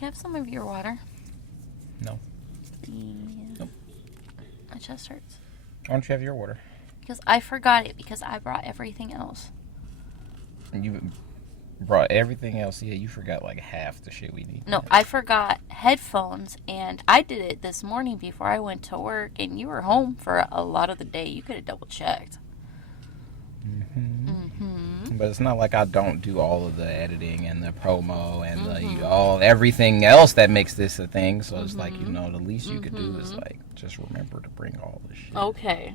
Can I have some of your water? No. Yeah. Nope. My chest hurts. Why don't you have your water? Because I forgot it because I brought everything else. You brought everything else. Yeah, you forgot like half the shit we need. No, I forgot headphones, and I did it this morning before I went to work, and you were home for a lot of the day. You could have double checked. But it's not like I don't do all of the editing and the promo and everything else that makes this a thing. So it's like, the least you could do is like just remember to bring all this shit. Okay.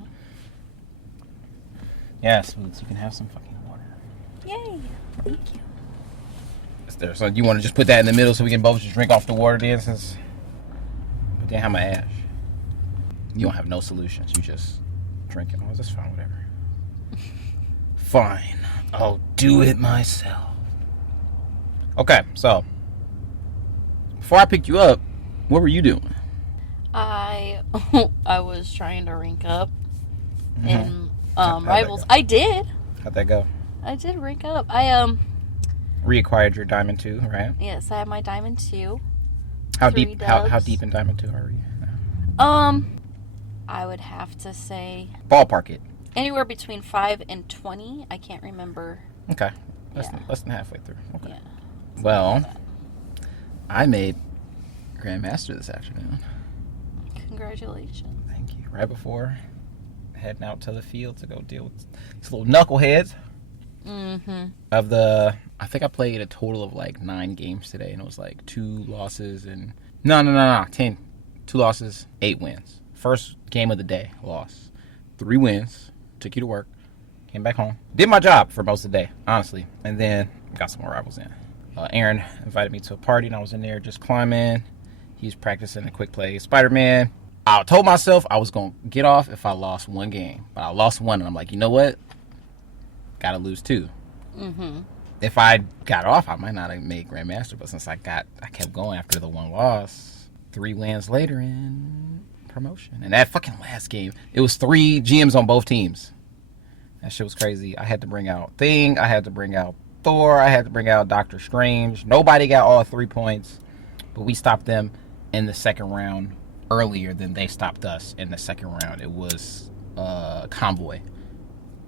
Yes, Boots, you can have some fucking water. Yay. Thank you. So you want to just put that in the middle so we can both just drink off the water then, since but then how my ash? You don't have no solutions. You just drink it. Oh, that's fine, whatever. Fine. I'll do it myself. Okay, so before I picked you up, what were you doing? I was trying to rank up in Rivals. I did. How'd that go? I did rank up. I Reacquired your Diamond 2, right? Yes, I have my Diamond 2. How deep in Diamond 2 are you? I would have to say Ballpark it. anywhere between 5 and 20. I can't remember. Okay. Less than halfway through. Okay. Yeah. Well, I made Grandmaster this afternoon. Congratulations. Thank you. Right before heading out to the field to go deal with these little knuckleheads. I think I played a total of like 9 games today, and it was like 2 losses and 10. 2 losses, 8 wins. First game of the day, loss. 3 wins. Took you to work. Came back home. Did my job for most of the day, honestly. And then got some more rivals in. Aaron invited me to a party, and I was in there just climbing. He's practicing a quick play Spider-Man. I told myself I was going to get off if I lost 1 game. But I lost 1, and I'm like, you know what? Gotta lose 2. If I got off, I might not have made Grandmaster. But since I kept going after the 1 loss. 3 wins later in promotion. And that fucking last game, it was 3 GMs on both teams. That shit was crazy. I had to bring out Thing. I had to bring out Thor. I had to bring out Doctor Strange. Nobody got all 3 points. But we stopped them in the second round earlier than they stopped us in the second round. It was Convoy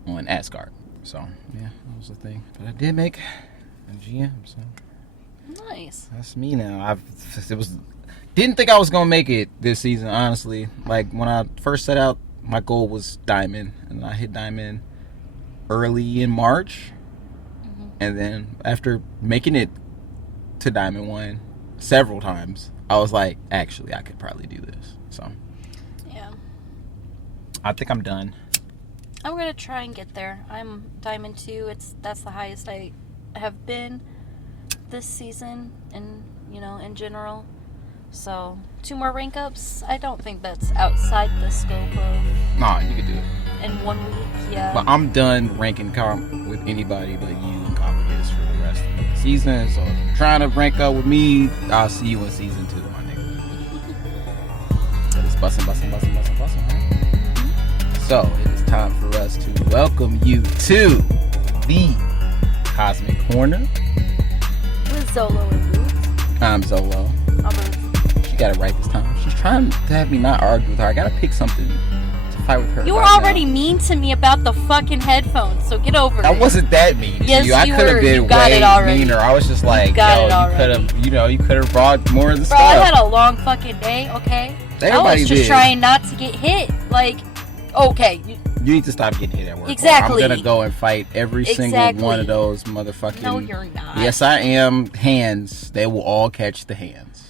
on Asgard. So, yeah, that was the thing. But I did make a GM, so. Nice. That's me now. Didn't think I was going to make it this season, honestly. Like, when I first set out, my goal was Diamond. And I hit Diamond early in March. And then after making it to Diamond 1 several times, I was like, actually, I could probably do this. So, yeah. I think I'm done. I'm going to try and get there. I'm Diamond 2. That's the highest I have been this season in general. So, 2 more rank ups. I don't think that's outside the scope of... Nah, you could do it. In 1 week, yeah. But I'm done ranking comp with anybody but you and Complicates for the rest of the season. So, if you're trying to rank up with me, I'll see you in season 2, my nigga. But it's bussin', right? So, it is time for us to welcome you to the Cosmic Corner. With Zolo and Boots. I'm Zolo. I'm Boots. She got it right this time. She's trying to have me not argue with her. I gotta pick something to fight with her. You were already mean to me about the fucking headphones, so get over it. I wasn't that mean to you. I could have been way meaner. I was just like, you could have brought more of the stuff. Bro, I had a long fucking day, okay? I was just trying not to get hit. Like, okay. You need to stop getting hit at work. Exactly. I'm gonna go and fight every single one of those motherfucking... No, you're not. Yes, I am. Hands. They will all catch the hands.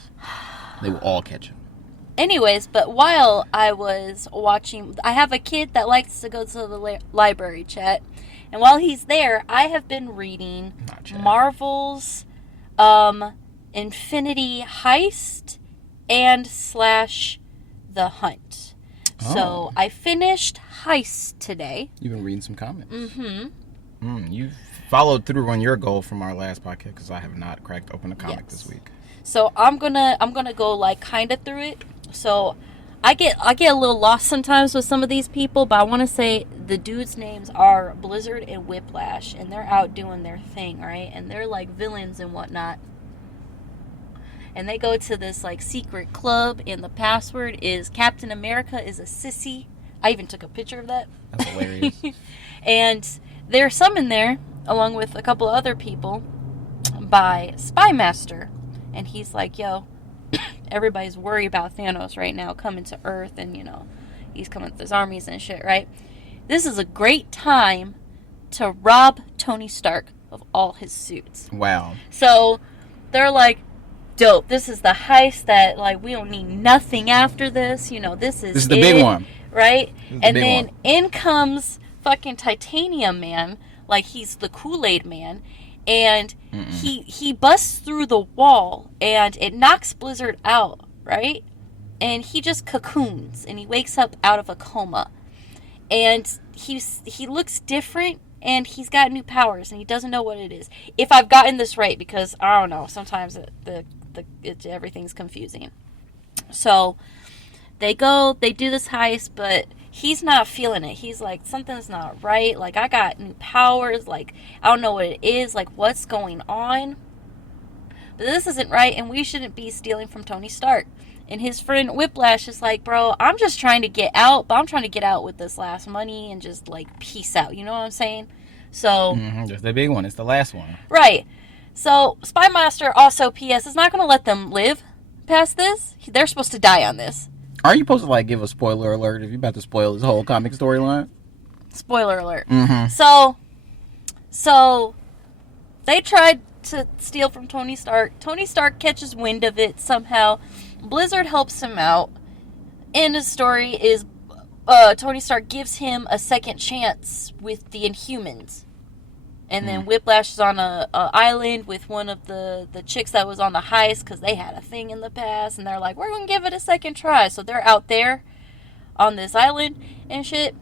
They will all catch them. Anyways, but while I was watching... I have a kid that likes to go to the library, chat. And while he's there, I have been reading Marvel's Infinity Heist and / The Hunt. Oh. So I finished Heist today. You've been reading some comics. You've followed through on your goal from our last podcast, because I have not cracked open a comic this week. So I'm gonna go like kind of through it. So I get a little lost sometimes with some of these people, but I want to say the dudes' names are Blizzard and Whiplash, and they're out doing their thing, right? And they're like villains and whatnot. and they go to this like secret club, and the password is Captain America is a sissy. I even took a picture of that. That's hilarious. And they're summoned there along with a couple of other people by Spy Master, and he's like, yo, everybody's worried about Thanos right now coming to Earth, and he's coming with his armies and shit, right? This is a great time to rob Tony Stark of all his suits. Wow. So they're like, dope, this is the heist that, like, we don't need nothing after this. This is the big one. Right? And then one. In comes fucking Titanium Man, like he's the Kool-Aid Man, and he busts through the wall, and it knocks Blizzard out, right? And he just cocoons, and he wakes up out of a coma. And he looks different, and he's got new powers, and he doesn't know what it is. If I've gotten this right, because I don't know, sometimes everything's confusing. So they do this heist, but he's not feeling it. He's like, something's not right. Like, I got new powers. Like, I don't know what it is. Like, what's going on? But this isn't right, and we shouldn't be stealing from Tony Stark. And his friend Whiplash is like, bro, I'm just trying to get out, but I'm trying to get out with this last money and just, like, peace out. You know what I'm saying? So... Just the big one. It's the last one. Right. So, Spy Master also, P.S., is not going to let them live past this. They're supposed to die on this. Aren't you supposed to, like, give a spoiler alert if you're about to spoil this whole comic storyline? Spoiler alert. Mm-hmm. So, they tried to steal from Tony Stark. Tony Stark catches wind of it somehow. Blizzard helps him out. And his story is Tony Stark gives him a second chance with the Inhumans. And then Whiplash is on a island with one of the chicks that was on the heist because they had a thing in the past. And they're like, we're going to give it a second try. So they're out there on this island and shit.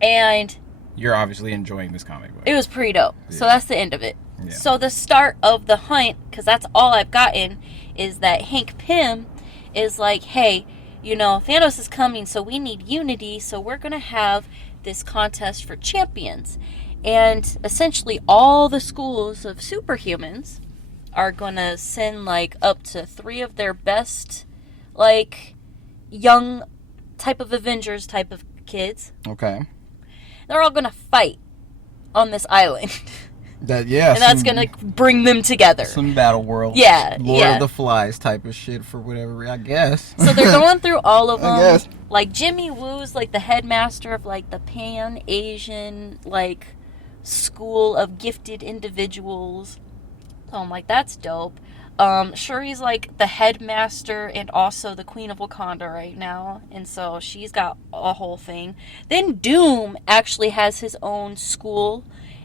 And you're obviously enjoying this comic book. It was pretty dope. Yeah. So that's the end of it. Yeah. So the start of the hunt, because that's all I've gotten, is that Hank Pym is like, hey, Thanos is coming, so we need unity, so we're going to have this contest for champions. And essentially all the schools of superhumans are going to send, like, up to 3 of their best, like, young type of Avengers type of kids. Okay. They're all going to fight on this island. And that's going to bring them together. Some Battle World. Yeah. Lord of the Flies type of shit for whatever, I guess. So they're going through all of them. I guess. Like, Jimmy Woo's, like, the headmaster of, like, the Pan-Asian, like, school of gifted individuals. So I'm like, that's dope. Shuri's, like, the headmaster and also the Queen of Wakanda right now. And so she's got a whole thing. Then Doom actually has his own school.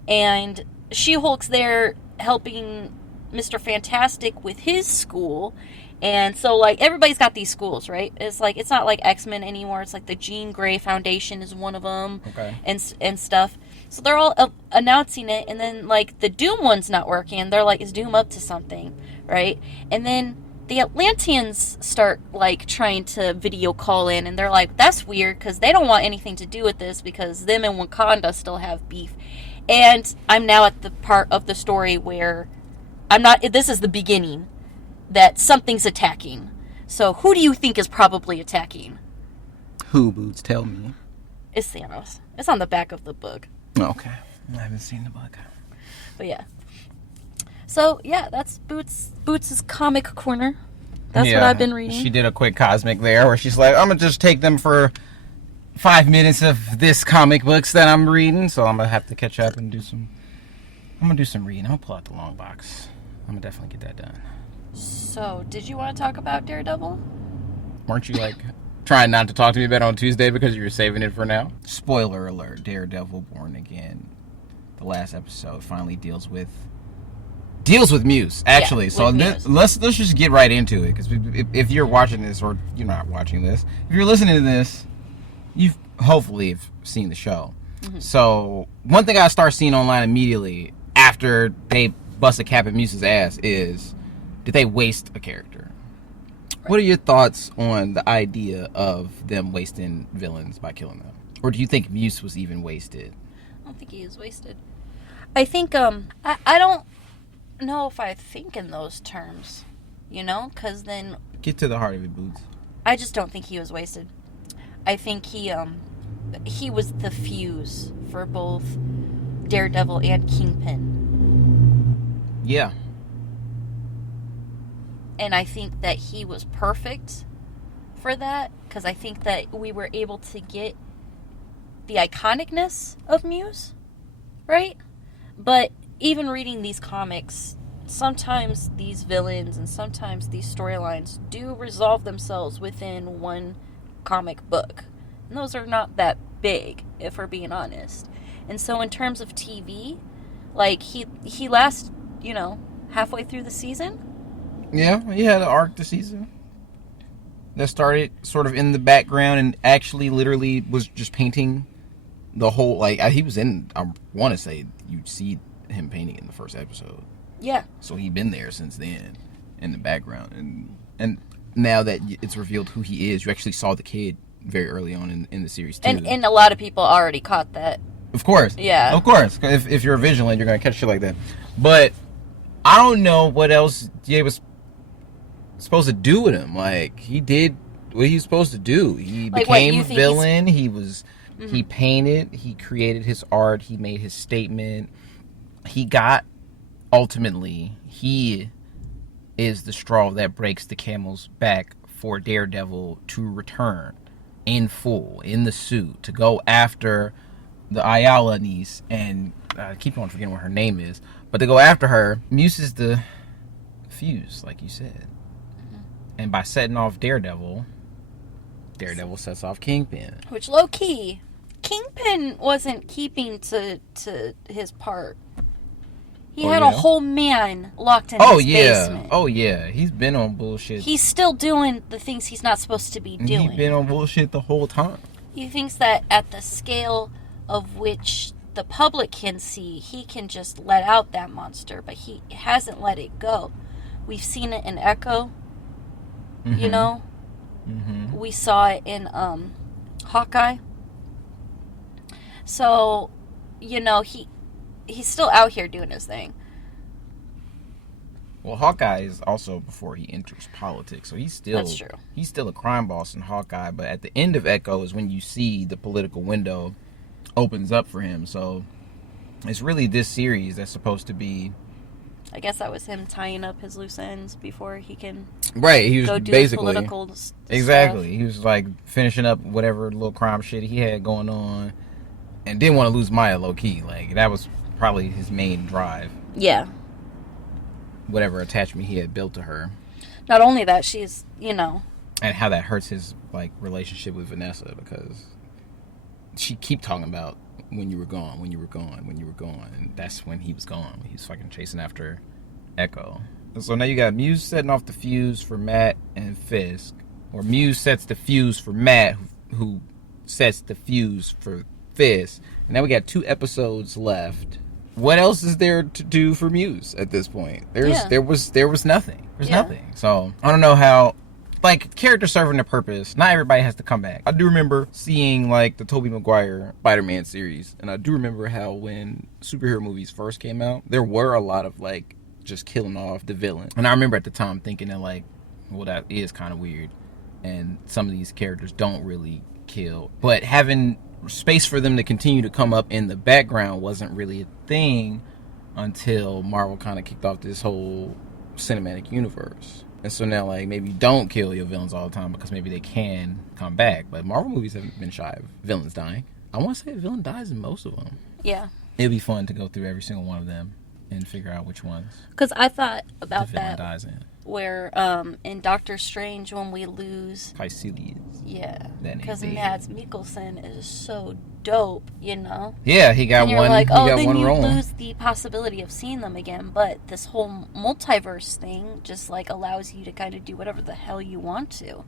And She-Hulk's there helping Mr. Fantastic with his school. And so, like, everybody's got these schools, right? It's like, it's not like X-Men anymore. It's like the Jean Grey Foundation is one of them. Okay. And stuff. So they're all announcing it. And then, like, the Doom one's not working. They're like, is Doom up to something? Right? And then the Atlanteans start, like, trying to video call in. And they're like, that's weird because they don't want anything to do with this because them and Wakanda still have beef. And I'm now at the part of the story where this is the beginning, that something's attacking. So who do you think is probably attacking? Who, Boots? Tell me. It's Thanos. It's on the back of the book. Oh, okay. I haven't seen the book. But yeah. So, yeah, that's Boots' comic corner. That's what I've been reading. She did a quick cosmic there where she's like, I'm going to just take them for 5 minutes of this comic books that I'm reading, so I'm gonna have to catch up and do some reading. I'm gonna pull out the long box. I'm gonna definitely get that done. So, did you want to talk about Daredevil? Weren't you, like, trying not to talk to me about it on Tuesday because you were saving it for now? Spoiler alert, Daredevil Born Again. The last episode finally deals with Muse, actually. So let's just get right into it, because if you're watching this, or you're not watching this, if you're listening to this, you've hopefully have seen the show. Mm-hmm. So one thing I start seeing online immediately after they bust a cap at Muse's ass is, did they waste a character? Right. What are your thoughts on the idea of them wasting villains by killing them? Or do you think Muse was even wasted? I don't think he is wasted. I think, I don't know if I think in those terms. you know? Because then... Get to the heart of it, Boots. I just don't think he was wasted. I think he was the fuse for both Daredevil and Kingpin. Yeah. And I think that he was perfect for that, because I think that we were able to get the iconicness of Muse, right? But even reading these comics, sometimes these villains and sometimes these storylines do resolve themselves within one comic book. And those are not that big, if we're being honest. And so in terms of TV, like, he lasts, halfway through the season. Yeah, he had an arc this season that started sort of in the background and actually literally was just painting the whole, like, he was in, I want to say you'd see him painting in the first episode. Yeah. So he'd been there since then in the background. And now that it's revealed who he is, you actually saw the kid very early on in the series too. And a lot of people already caught that. Of course. Yeah. Of course. If you're vigilant, you're going to catch shit like that. But I don't know what else Ye was supposed to do with him. Like, he did what he was supposed to do. He became a villain. He painted. He created his art. He made his statement. Ultimately, he is the straw that breaks the camel's back for Daredevil to return in full, in the suit, to go after the Ayala niece, and I keep on forgetting what her name is, but to go after her. Muse is the fuse, like you said. And by setting off Daredevil sets off Kingpin. Which, low-key, Kingpin wasn't keeping to his part. He had a whole man locked in his basement. Oh, yeah. He's been on bullshit. He's still doing the things he's not supposed to be doing. He's been on bullshit the whole time. He thinks that at the scale of which the public can see, he can just let out that monster, but he hasn't let it go. We've seen it in Echo, Mm-hmm. We saw it in Hawkeye. So, he's still out here doing his thing. Well, Hawkeye is also before he enters politics, so That's true. He's still a crime boss in Hawkeye, but at the end of Echo is when you see the political window opens up for him. So it's really this series that's supposed to be, I guess that was him tying up his loose ends before he can he was go do basically political exactly stuff. He was like finishing up whatever little crime shit he had going on, and didn't want to lose Maya low key. Like, that was probably his main drive. Yeah. Whatever attachment he had built to her. Not only that, she's, and how that hurts his, like, relationship with Vanessa, because she keep talking about when you were gone, and that's when he was gone. He was fucking chasing after Echo. And so now you got Muse setting off the fuse for Matt and Fisk, or Muse sets the fuse for Matt, who sets the fuse for Fisk, and now we got 2 episodes left. What else is there to do for Muse at this point? There was nothing. There's nothing. So I don't know how, like, character serving a purpose. Not everybody has to come back. I do remember seeing, like, the Tobey Maguire Spider-Man series, and I do remember how when superhero movies first came out, there were a lot of, like, just killing off the villain. And I remember at the time thinking that, like, well, that is kind of weird, and some of these characters don't really kill. But having space for them to continue to come up in the background wasn't really a thing until Marvel kind of kicked off this whole cinematic universe. And so now, like, maybe don't kill your villains all the time because maybe they can come back. But Marvel movies haven't been shy of villains dying. I want to say a villain dies in most of them. Yeah. It'd be fun to go through every single one of them and figure out which ones Because I thought about the villain that. dies in. Where in Doctor Strange, when we lose Caecilius. Yeah, That because name. Mads Mikkelsen is so dope, Yeah, he got and you're one. like, he oh, got then one you role. lose the possibility of seeing them again. But this whole multiverse thing just, like, allows you to kind of do whatever the hell you want to.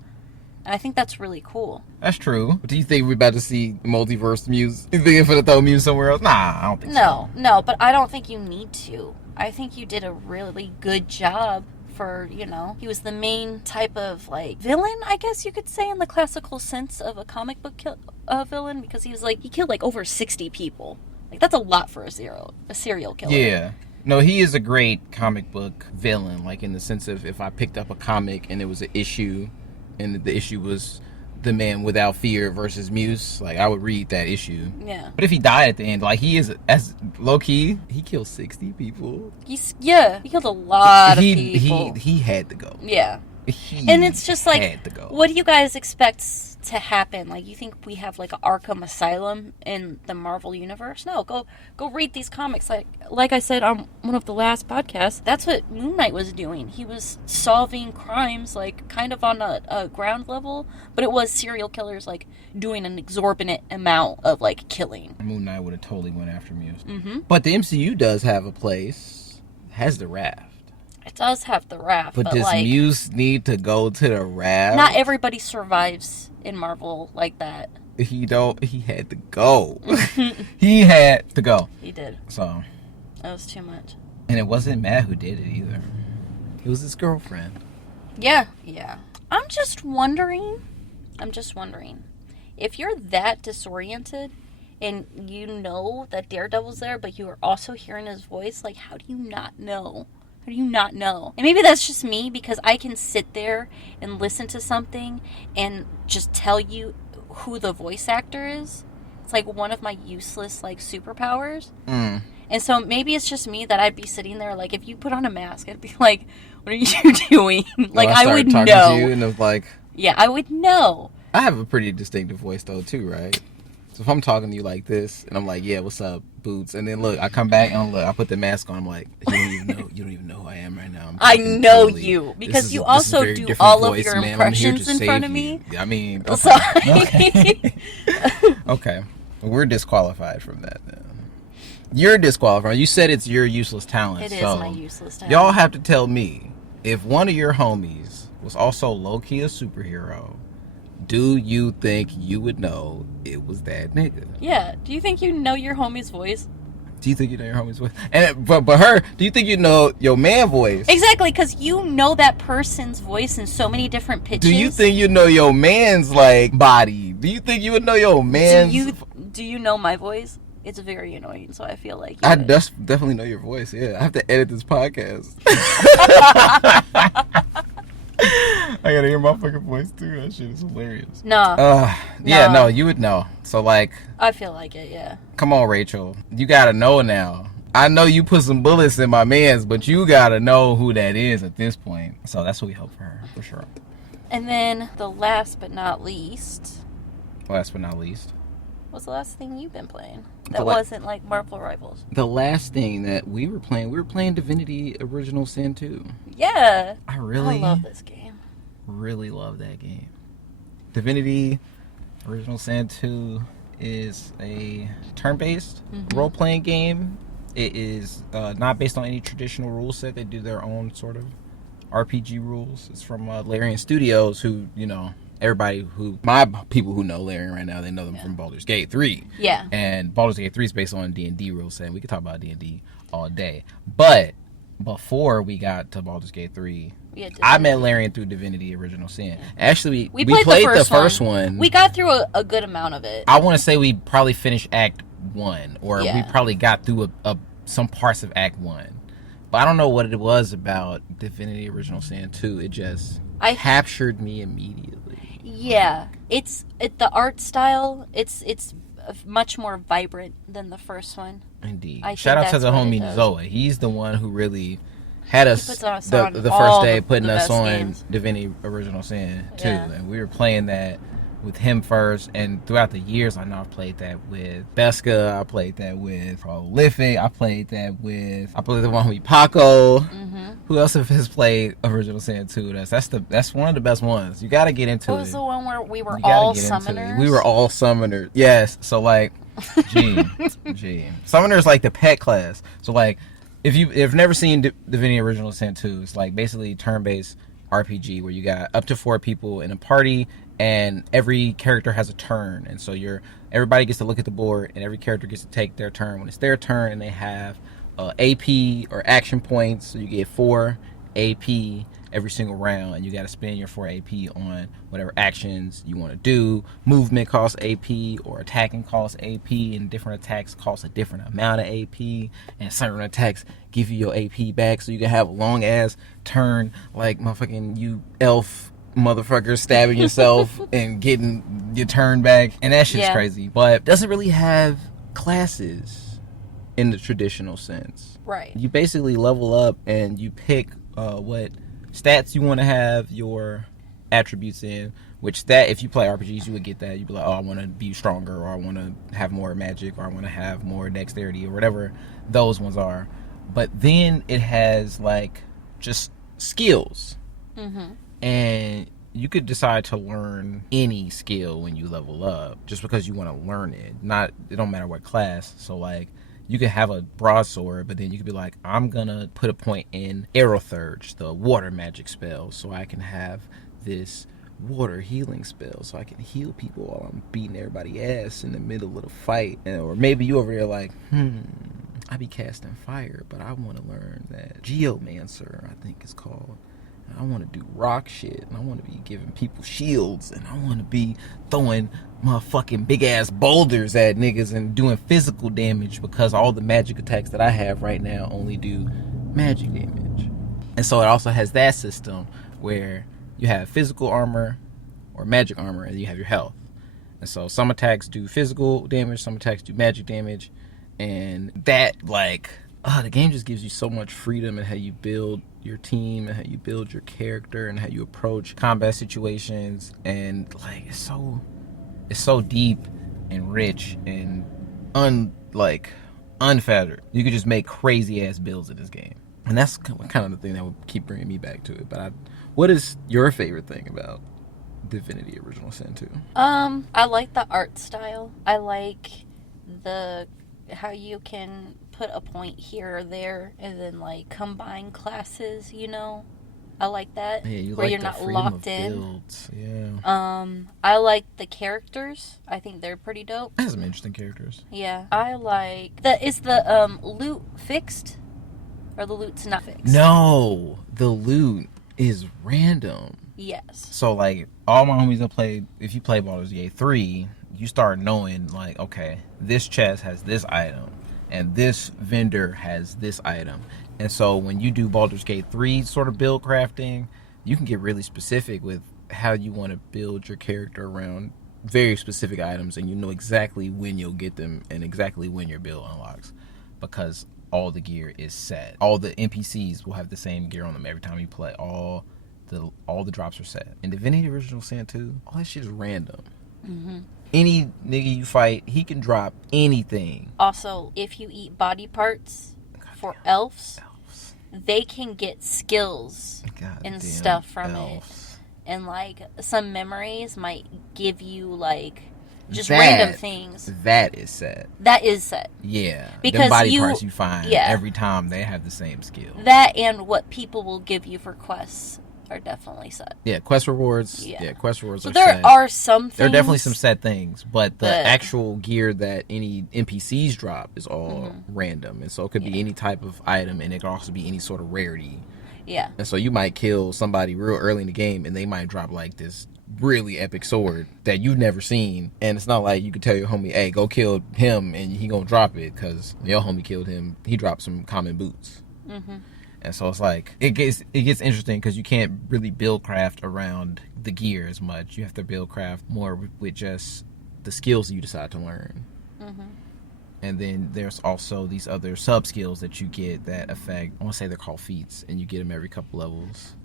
And I think that's really cool. That's true. Do you think we're about to see multiverse Muse? You thinking for the throw Muse somewhere else? Nah, I don't think so. No, but I don't think you need to. I think you did a really good job for, he was the main type of, like, villain, I guess you could say, in the classical sense of a comic book villain, because he killed, like, over 60 people. Like, that's a lot for a serial killer. Yeah. No, he is a great comic book villain, like in the sense of if I picked up a comic and it was an issue, and the issue was the man without fear versus Muse, like I would read that issue. Yeah. But if he died at the end, like he is as low key, he killed 60 people. He killed a lot of people. He had to go. Yeah. He and it's just like, had to go. What do you guys expect to happen? Like, you think we have like an Arkham Asylum in the Marvel universe? No, go read these comics. Like I said on one of the last podcasts, that's what Moon Knight was doing. He was solving crimes like kind of on a ground level, but it was serial killers like doing an exorbitant amount of like killing. Moon Knight would have totally went after Muse. Mm-hmm. But the MCU does have a place, has the Raft. It does have the Raft, but does like, Muse need to go to the Raft? Not everybody survives in Marvel like that. He had to go. He had to go. He did. So that was too much. And it wasn't Matt who did it either. It was his girlfriend. Yeah. I'm just wondering if you're that disoriented and you know that Daredevil's there, but you are also hearing his voice, like, how do you not know? How do you not know? And maybe that's just me, because I can sit there and listen to something and just tell you who the voice actor is. It's like one of my useless like superpowers. And so maybe it's just me that I'd be sitting there, like, if you put on a mask, I'd be like, what are you doing? Like, I would know. To you and it was like, yeah, I would know. I have a pretty distinctive voice though too, right? So if I'm talking to you like this and I'm like, yeah, what's up, Boots? And then look, I come back and look, I put the mask on. I'm like, you don't even know who I am right now. I know you because you also do all of your impressions in front of me. I mean, okay. Sorry. Okay. Okay, we're disqualified from that then. You're disqualified. You said it's your useless talent. It is my useless talent. Y'all have to tell me, if one of your homies was also low-key a superhero, do you think you would know it was that nigga? Yeah. Do you think you know your homie's voice? Do you think you know your homie's voice? And but her, do you think you know your man voice? Exactly, because you know that person's voice in so many different pitches. Do you think you know your man's like body? Do you think you would know your man's? Do you know my voice? It's very annoying, so I feel like I definitely know your voice. Yeah, I have to edit this podcast. I gotta hear my fucking voice too. That shit is hilarious. No. No, you would know. So like, I feel like it. Yeah. Come on, Rachel. You gotta know now. I know you put some bullets in my man's, but you gotta know who that is at this point. So that's what we hope for her, for sure. And then the last but not least. What's the last thing you've been playing that wasn't like Marvel Rivals? The last thing that we were playing Divinity Original Sin 2. Yeah. I love this game. Really love that game. Divinity Original Sin 2 is a turn-based role-playing game. It is not based on any traditional rule set. They do their own sort of RPG rules. It's from Larian Studios, who, you know, my people who know Larian right now, they know them from Baldur's Gate 3. Yeah. And Baldur's Gate 3 is based on D&D rules set. We could talk about D&D all day. But before we got to Baldur's Gate 3, I met Larian through Divinity Original Sin. Actually, we played the first one. We got through a good amount of it. I want to say we probably finished Act 1, or we probably got through some parts of Act 1. But I don't know what it was about Divinity Original Sin 2. It just captured me immediately. Yeah, the art style. It's much more vibrant than the first one. Indeed. Shout out to the homie Zoe. He's the one who really had us the first day putting us on Divinity Original Sin 2, and we were playing that with him first, and throughout the years I know I've played that with Beska, I played that with Prolific, I played the one with Paco. Who else has played Original Sin 2? That's one of the best ones. You gotta get into it. What was the one where we were all summoners? We were all summoners. Yes. So like G. Summoner is like the pet class. So like if you've never seen Divinity Original Sin 2, it's like basically turn-based RPG where you got up to 4 people in a party, and every character has a turn, and so everybody gets to look at the board, and every character gets to take their turn when it's their turn, and they have AP or action points. So you get 4 AP, every single round, and you got to spend your 4 AP on whatever actions you want to do. Movement costs AP, or attacking costs AP, and different attacks cost a different amount of AP, and certain attacks give you your AP back, so you can have a long ass turn like motherfucking you elf motherfucker stabbing yourself and getting your turn back, and that shit's crazy. But doesn't really have classes in the traditional sense. Right. You basically level up and you pick what stats you want to have your attributes in, which that if you play RPGs you would get that. You'd be like, oh, I want to be stronger, or I want to have more magic, or I want to have more dexterity, or whatever those ones are. But then it has like just skills. And you could decide to learn any skill when you level up just because you want to learn it. It don't matter what class. So like you could have a broadsword, but then you could be like, I'm gonna put a point in Aerothurge, the water magic spell, so I can have this water healing spell, so I can heal people while I'm beating everybody ass in the middle of the fight. Or maybe you over there like, I be casting fire, but I want to learn that Geomancer, I think it's called. I want to do rock shit, and I want to be giving people shields, and I want to be throwing motherfucking big ass boulders at niggas and doing physical damage, because all the magic attacks that I have right now only do magic damage. And so it also has that system where you have physical armor or magic armor, and you have your health. And so some attacks do physical damage, some attacks do magic damage, and that like the game just gives you so much freedom in how you build your team and how you build your character and how you approach combat situations. And like it's so deep and rich and unfettered. You could just make crazy ass builds in this game, and that's kind of the thing that would keep bringing me back to it. But what is your favorite thing about Divinity Original Sin 2? I like the art style. I like how you can put a point here or there and then like combine classes, you know. I like that. Yeah, where like you're the not freedom locked of in. Builds. Yeah. I like the characters. I think they're pretty dope. It has some interesting characters. Yeah. I like is the loot fixed? Or the loot's not fixed? No, the loot is random. Yes. So like all my homies that played, if you play Baldur's Gate 3, you start knowing like, okay, this chest has this item and this vendor has this item. And so when you do Baldur's Gate 3 sort of build crafting, you can get really specific with how you want to build your character around very specific items, and you know exactly when you'll get them and exactly when your build unlocks, because all the gear is set. All the NPCs will have the same gear on them every time you play. All the drops are set. In Divinity Original Sin 2, all that shit is random. Any nigga you fight, he can drop anything. Also, if you eat body parts for elves, they can get skills and stuff from it. And like some memories might give you like just random things. That is set. That is set. Yeah. Because the body parts you find every time, they have the same skill. That and what people will give you for quests are definitely set. Yeah, quest rewards. Yeah, quest rewards so are there set. Are some things. There are definitely some set things, but the actual gear that any NPCs drop is all random. And so it could be any type of item, and it could also be any sort of rarity. Yeah. And so you might kill somebody real early in the game, and they might drop like this really epic sword that you've never seen. And it's not like you could tell your homie, hey, go kill him, and he gonna drop it, because your homie killed him. He dropped some common boots. And so it's like it gets interesting, because you can't really build craft around the gear as much. You have to build craft more with just the skills that you decide to learn. And then there's also these other sub skills that you get that affect, I want to say they're called feats, and you get them every couple levels,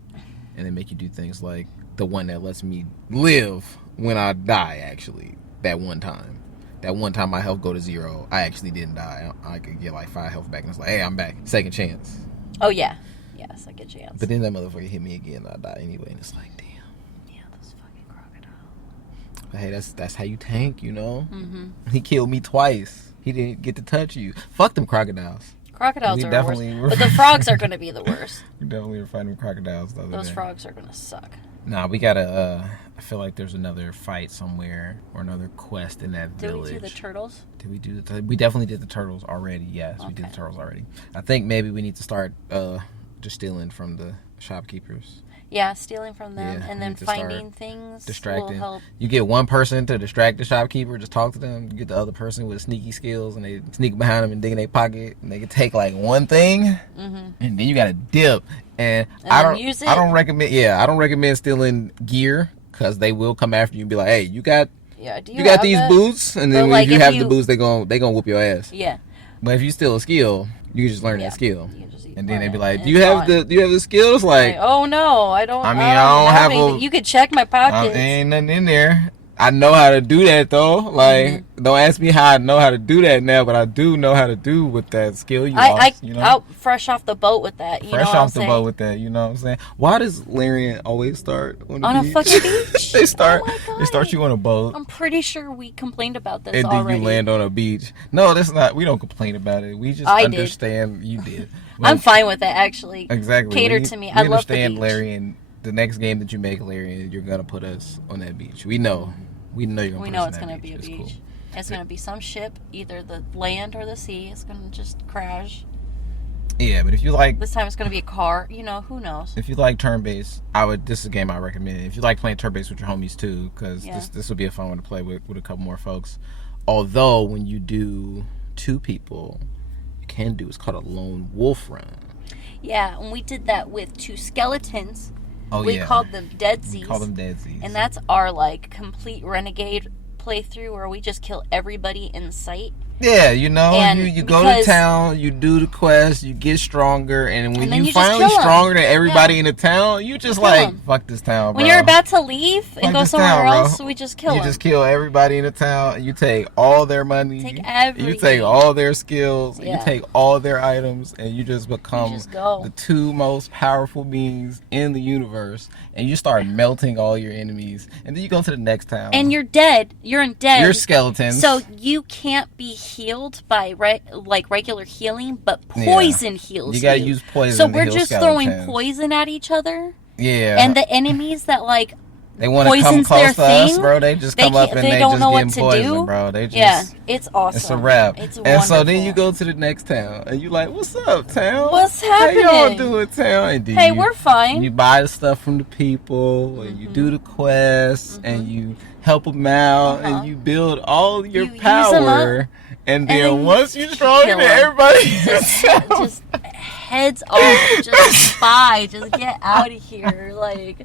and they make you do things like the one that lets me live when I die. Actually, that one time my health go to 0, I actually didn't die. I could get like 5 health back, and it's like, hey, I'm back, second chance. Oh yeah, second chance. But then that motherfucker hit me again, and I die anyway, and it's like, damn. Yeah, those fucking crocodiles. But hey, that's how you tank, you know. He killed me twice. He didn't get to touch you. Fuck them crocodiles. Crocodiles are the worst. But the frogs are going to be the worst. We definitely were fighting crocodiles the other day. Those frogs are going to suck. Nah, we gotta, I feel like there's another fight somewhere, or another quest in that village. Did we do the turtles? Did we do we definitely did the turtles already, yes. Okay. We did the turtles already. I think maybe we need to start just stealing from the shopkeepers. Yeah, stealing from them Yeah, and you then need to start finding things distracting. will help. You get one person to distract the shopkeeper, just talk to them. You get the other person with sneaky skills, and they sneak behind them and dig in their pocket, and they can take like one thing, and then you gotta dip. And I don't use it. I don't recommend. Yeah, I don't recommend stealing gear because they will come after you and be like, "Hey, you got Do you got have these that? boots," and then But, like, if you if have you- the boots, they gonna whoop your ass. Yeah. But if you steal a skill, you can just learn that skill. You can just And then learn they'd be it, like, and "Do you it's have gone. the skills?" Like, oh no, I don't. I mean, I don't have anything. a- You could check my pockets. ain't nothing in there. I know how to do that though. Like, don't ask me how I know how to do that now, but I do know how to do with that skill you lost. You know, out fresh off the boat with that. You fresh know what off I'm the boat with that. You know what I'm saying? Why does Larian always start on a beach? fucking beach? They start. Oh my God. They start you on a boat. I'm pretty sure we complained about this And then already. you land on a beach. No, that's not. We don't complain about it. We just I did. understand you did. I'm fine with that actually. Exactly. Cater We- to me. We I love the understand, beach. Larian. The next game that you make, Larian, you're gonna put us on that beach. We know. We know you're gonna. We put know us it's on that gonna be a It's beach. cool. It's gonna be some ship, either the land or the sea. It's gonna just crash. Yeah, but if you like, This time it's gonna be a car. You know, who knows? if you like turn-based, this is a game I recommend. If you like playing turn-based with your homies too, because Yeah. this would be a fun one to play with a couple more folks. Although when you do 2 people, you can do it's called a lone wolf run. Yeah, and we did that with 2 skeletons. Oh we yeah, called them Deadsies. call them deadsies. And that's our like complete renegade playthrough where we just kill everybody in sight. Yeah, you know, And you go to because- town, you do the quest, you get stronger, and when And then you you just finally kill 'em. stronger than everybody Yeah. in the town, you just Kill like 'em. fuck this town, bro. When you're about to leave and Fuck go this somewhere town, bro. else, we just kill You them. just kill everybody in the town. You take all their money. Take You everything. take all their skills. Yeah. You take all their items, and you just become just go. the 2 most powerful beings in the universe. And you start melting all your enemies, and then you go to the next town. And you're dead. You're dead. You're skeletons. So you can't be healed by regular healing, but poison heals you gotta use poison. So to we're heal just throwing skeletons. poison at each other, Yeah. and the enemies that like they want to come poisons close their to us, thing, bro. They just they come up can't- and they they don't just know get what to poison, do. bro. They just yeah, it's awesome. it's a wrap. It's And so then wonderful. you go to the next town, and you like, "What's up, town? What's How y'all happening? doing, town?" And then Hey, you, we're fine. You buy the stuff from the people, and you do the quests, and you help them out, and you build all your You use 'em power. And then then once you're strong, kill then 'em. everybody just heads off. Just bye. Just get out of here. Like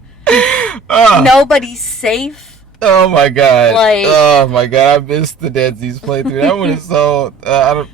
nobody's safe. Oh my god! Like- oh my god! I missed the Deadsies playthrough. That one is so.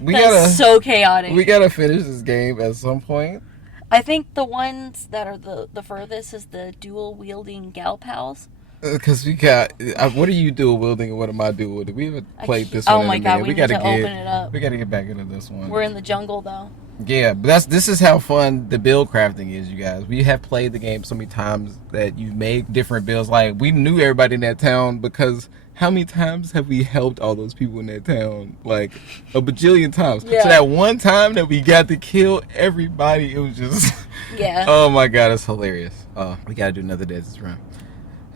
We That's gotta. so chaotic. We gotta finish this game at some point. I think the ones that are the furthest is the dual wielding gal pals. Because we got. What are you dual wielding and what am I dual wielding? We haven't played this Oh one. my in a God, minute. we need gotta to open it up. We gotta get back into this one. We're in the jungle though. Yeah, but this is how fun the build crafting is, you guys. We have played the game so many times that you make different builds. Like, we knew everybody in that town because how many times have we helped all those people in that town? Like, a bajillion times. Yeah. So that one time that we got to kill everybody, it was just... Yeah. Oh my god, it's hilarious. Oh, we gotta do another Deadsies run.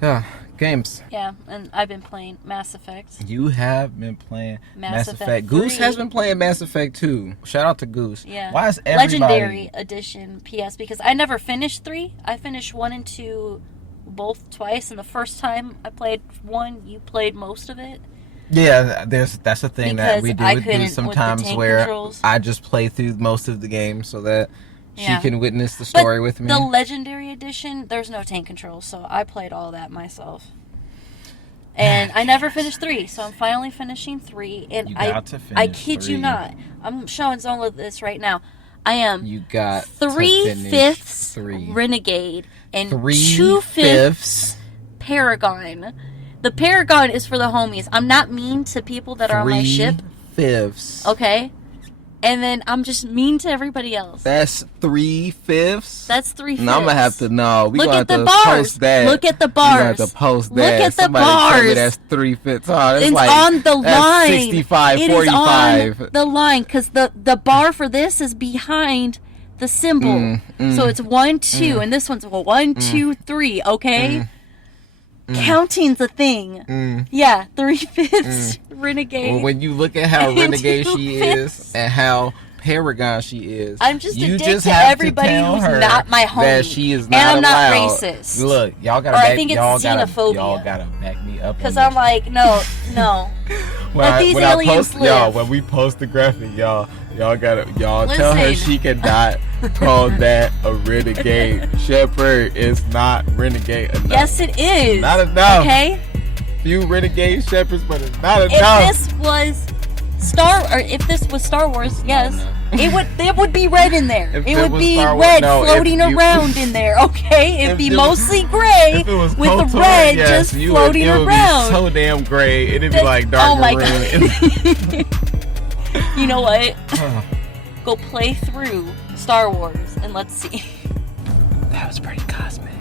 Yeah, games. Yeah, and I've been playing Mass Effect. You have been playing Mass Effect. Effect Goose 3. has been playing Mass Effect too. Shout out to Goose. Yeah. Why is everybody... Legendary Edition PS, because I never finished 3. I finished 1 and 2 both twice, and the first time I played 1, you played most of it. Yeah, that's a thing that we Because I do couldn't with the sometimes tank where controls. I just play through most of the game so that Yeah. she can witness the story with me. The Legendary Edition, there's no tank controls, so I played all that myself. And I never finished 3, so I'm finally finishing 3. And You I got to I finish kid 3. you not. I'm showing Zolo this right now. I am You got to finish 3/5 3. Renegade and 3/5 2/5 Paragon. The Paragon is for the homies. I'm not mean to people that are on my ship, 3/5. okay? And then I'm just mean to everybody else. That's 3/5. That's 3/5. No, I'm gonna have to know. We Look gonna at the have to bars. post that. Look at the We gonna have bars. to post Look that. at the Somebody tell me bars. that's 3/5. Oh, that's It's like, on the that's line. 65, It 45. is on the line because the bar for this is behind the symbol. So it's 1, 2, and this one's 1, 2, 3. Okay, counting's a thing. Yeah, 3/5 renegade. Well, when you look at how And renegade she is 2/5. and how paragon she is. I'm just you a dick just to have everybody to tell who's her not my homie. that she is not and I'm not allowed. racist. Look, y'all gotta Or I back, think it's y'all xenophobia. Y'all gotta back me up. Because I'm like, no. Let these aliens live. Y'all, when we post the graphic, y'all tell her Listen. she cannot call that a renegade shepherd. It's not renegade enough. Yes, it is. Not enough. Okay. Few renegade shepherds, but it's not If enough. this was Star Wars, yes, it would be red in there. If It it would was be Star Wars- red no, if floating you- around in there. Okay, it'd If be it was- mostly gray If it was with the KOTOR, red yes, just you floating it would around. Be so damn gray. It'd be That- like dark oh my maroon. God. You know what? Go play through Star Wars and let's see. That was pretty cosmic.